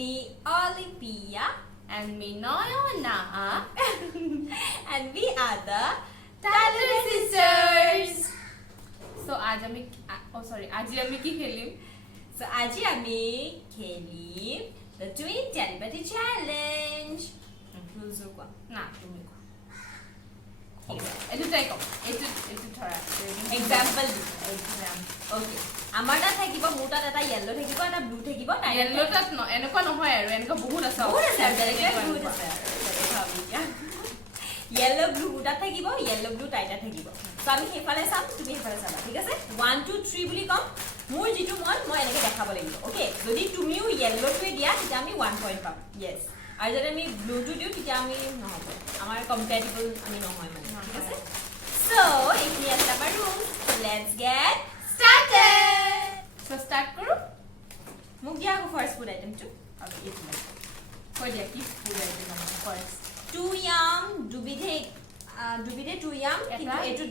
me Olympia and me Noyona and we are the Talukdar sisters. So आज আমি আজি আমি কি খেলিম? So আজি আমি খেলিম the Twintelepathy challenge. Rules কোৱা না তুমি কোৱা এটো ট্ৰাই কৰো এটো ধৰা এক্সাম্পল ওকে আমাৰ তাত থাকিব মোৰ তাত এটা yellow থাকিব এটা blue থাকিব yellow তাত এনেকুৱা নহয় আৰু এনেকুৱা বহুত আছে বহুত আছে yellow blue দুটা থাকিব yellow blue টাইটা থাকিব সো আমি হেফালে চাম তুমি হেফালে চাবা ঠিক আছে 1 2 3 বুলি কম মোৰ যেটো মন মই এনেকে দেখাব লাগিব ওকে যদি তুমিও yellow টোৱে দিয়া তেতিয়া আমি 1 পইণ্ট পাম yes আৰু যদি আমি ব্লু টো দিও তেতিয়া আমি নহব আমাৰ কম্পেটিবল আমি নহয় মানে ঠিক আছে সো এইখিনি আছে আমাৰ rule let's get started so start কৰো মোক দিয়া আকৌ ফাৰ্স্ট ফুড আইটেম টো আৰু এইটো কৈ দিয়া কি ফুড আইটেম আমাৰ ফাৰ্স্ট টু ইয়াম দুবিধে টু ইয়াম কিন্তু এটো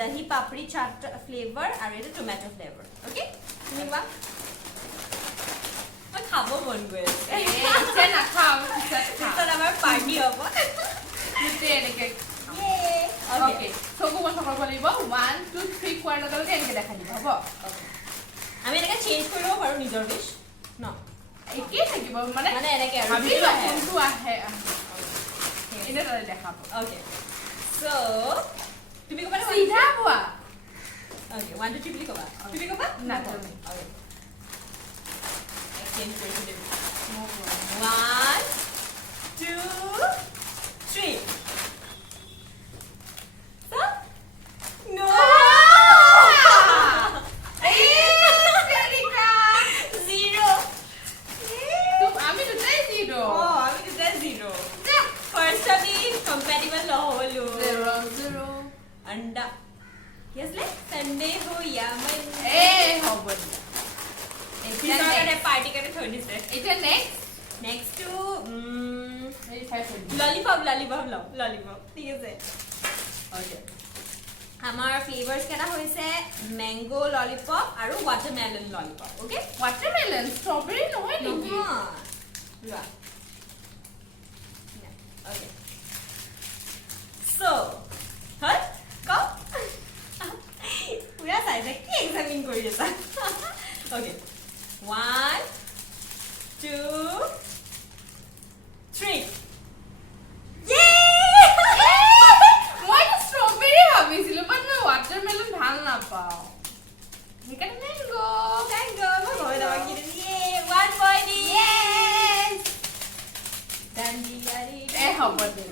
দহি পাপড়ি চাট ফ্লেভার আর এটা টমেটো ফ্লেভার ওকে তুমি বা মই খাব মন গৈ আছে এটা না খাও এটা আমাৰ পাৰ্টি হ'ব নিতে এনেকে ইয়ে ওকে সব কোন সকল বলিব 1 2 3 কোৱাৰ লগে লগে এনেকে দেখাই দিব হ'ব ওকে আমি এনেকে চেঞ্জ কৰিব পাৰো নিজৰ উইশ ন একে থাকিব মানে এনেকে আৰু ভাবিলো কোনটো আহে এটা তাতে দেখাব ওকে সো তুমি কবা সিধা হোৱা ওকে 1 2 3 বুলি কবা তুমি কবা না তুমি ওকে এক্সচেঞ্জ কৰি দিম 1 2 3 so no zero আমি দুটাই জিরো আমি দুটা zero first আমি compatible নহলো 0 अंडा yes le sunday ho ya monday হ'ব এটা পার্টি করে থৈ দিছে এটা next to এই ফাইভ lollipop lollipop ঠিক আছে ওকে আমাৰ ফ্লেভাৰস কেটা হৈছে ম্যাঙ্গো ললিপপ আৰু ওয়াটাৰমেলন ললিপপ ওকে ওয়াটাৰমেলন স্ট্ৰবেৰি নহয় নেকি লোৱা ওকে so হল কম পুৰা চাইজা কি এক্সামিন কৰি আছা ওকে 1 2 3 মই স্ট্ৰবেৰি ভাবিছিলো বাট মই ওয়াটাৰমেলন ভাল নাপাও সেইকাৰণে ম্যাঙ্গো মই গৈ দাও কি দিয়ে 1 point yes dandiari হ'ব দে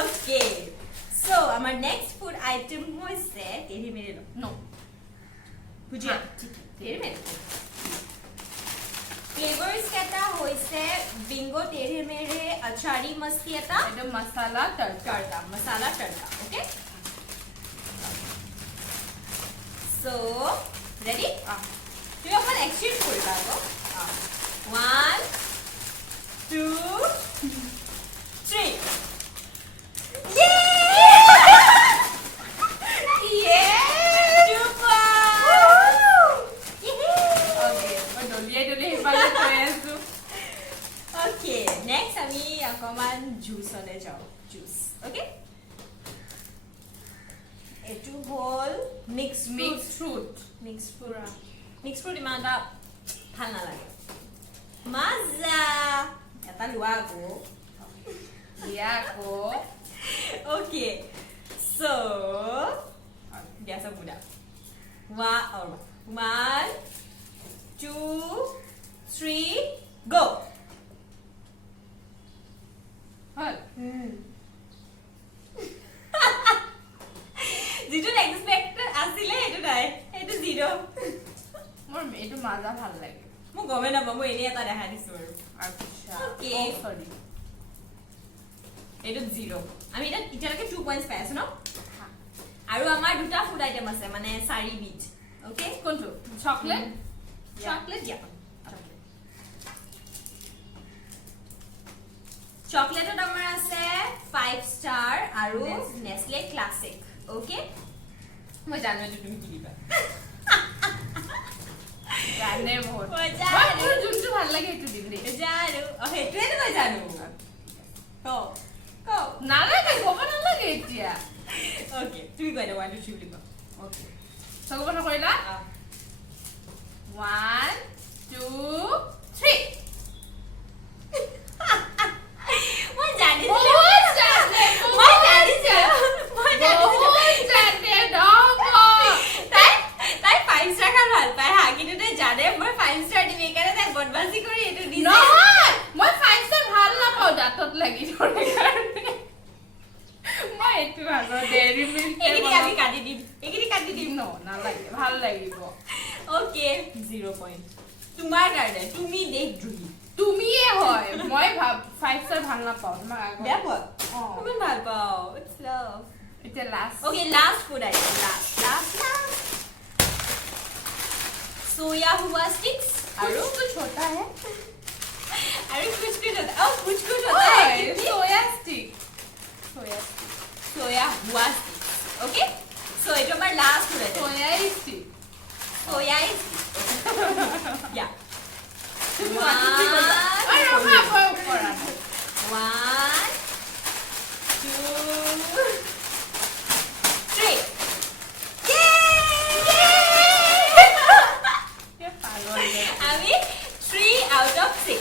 okay so our next food item hoise tere mere no bhujia tere mere flavors keta hoise bingo tere mere achari masti eta এটা মশলা তড়কা masala tadka okay so ready you have an exchange koriba go 1 2 3 Okay, next আমি অকমান juice হলে যাও juice okay এটু হল mixed fruit ইমানটা ভাল নালাগে মাজা এটা লোৱা গো ইয়াকো okay so biasa muda 1 2 3 go হল যেটো এক্সপেক্ট আসিলে এটো নাই এটো জিরো মোৰ এটো মাজা ভাল লাগে মই গমে না মই এনে এটা দেখা দিছো আচ্ছা ওকে সরি এটো জিরো আমি এটা ইটালকে 2 পয়েন্টস পাই আছো ন আৰু আমাৰ দুটা ফুড আইটেম আছে মানে 4 বিট ওকে কোনটো চকলেট চকলেট দিয়া চকলেটত আমাৰ আছে 5 ষ্টাৰ আৰু নেসলে ক্লাসিক ওকে মই জানো যে তুমি কি দিবা জানে বহুত মই জানো যোনটো ভাল লাগে এইটো দিম দেই জানো হেতুৱে তো জানো কও কও নালাগে ক'ব নালাগে এতিয়া ওকে তুমি কই দে 1 2 3 বুলি কও ওকে সগো কথা কইলা 1 2 3 মই জানি মই জানি তাই 5 স্টাৰ খান ভাল পায় হা কিন্তু তাই জানে মই 5 স্টাৰ দিম এইকাৰণে তাই বদমাছি কৰি এইটো দিছে নহয় মই 5 স্টাৰ ভাল নাপাও দাঁতত লাগি ধৰে কাৰণে মই এইটো ভালো ডেৰি মিল্ক এইখিনি আমি কাটি দিম ন নালাগে ভাল লাগিব ওকে 0 পইণ্ট তোমাৰ কাৰণে তুমি দেশদ্ৰোহী তুমিয়ে হয় মই 5 স্টাৰ ভাল নাপাও তোমাক আগত বেয়া পোৱা তুমি ভাল পাও ইটস লাভ এটা last okay last food item last सोया हुआ स्टिक्स और तो छोटा है अरे कुछ होता कुछ होता है सोया स्टिक सोया हुआ स्टिक्स ओके सो इट हमारा लास्ट फूड आइटम सोया स्टिक या अरे रोका ऊपर 1 2 3 আমি 3 out of 6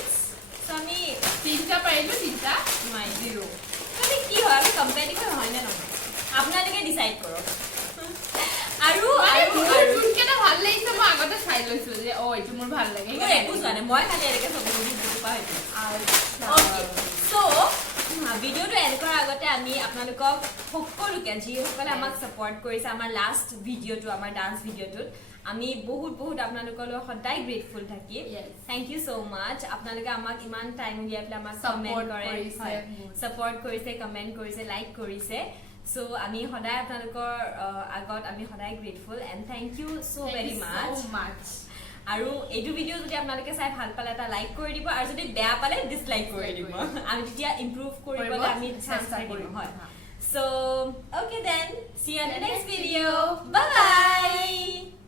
so আমি তিনটা পাইলো তিনটা নাই 0 মানে কি হয় আমি কম্পেটিটিভ হয় না নহয় আপোনালোকে ডিসাইড কৰক আৰু কোনকেটা ভাল লাগিছে মই আগতে চাই লৈছো যে ও এইটো মোৰ ভাল লাগে মই একো জানে মই খালি এনেকে সব বুজি পাই ওকে সো ভিডিওটো এড কৰাৰ আগতে আমি আপোনালোকক সকলোকে যিসকলে আমাক সাপোৰ্ট কৰিছে আমাৰ লাষ্ট ভিডিওটো আমাৰ ডান্স ভিডিওটোত আমি বহুত আপোনালোকলৈ সদায় গ্ৰেটফুল থাকি থ্যাংক ইউ সো মাচ আপোনালোকে আমাক ইমান টাইম উলিয়াই পেলাই আমাক কমেন্ট কৰে সাপোৰ্ট কৰিছে কমেন্ট কৰিছে লাইক কৰিছে সো আমি সদায় আপোনালোকৰ আগত আমি সদায় grateful and thank you so very much আৰু এইটো ভিডিও যদি আপোনালোকে চাই ভাল পালে এটা লাইক কৰি দিব আৰু যদি বেয়া পালে ডিসলাইক কৰি দিব আমি তেতিয়া ইমপ্ৰুভ কৰিবলৈ আমি চেষ্টা কৰিম হয় so okay then see you in the next video bye bye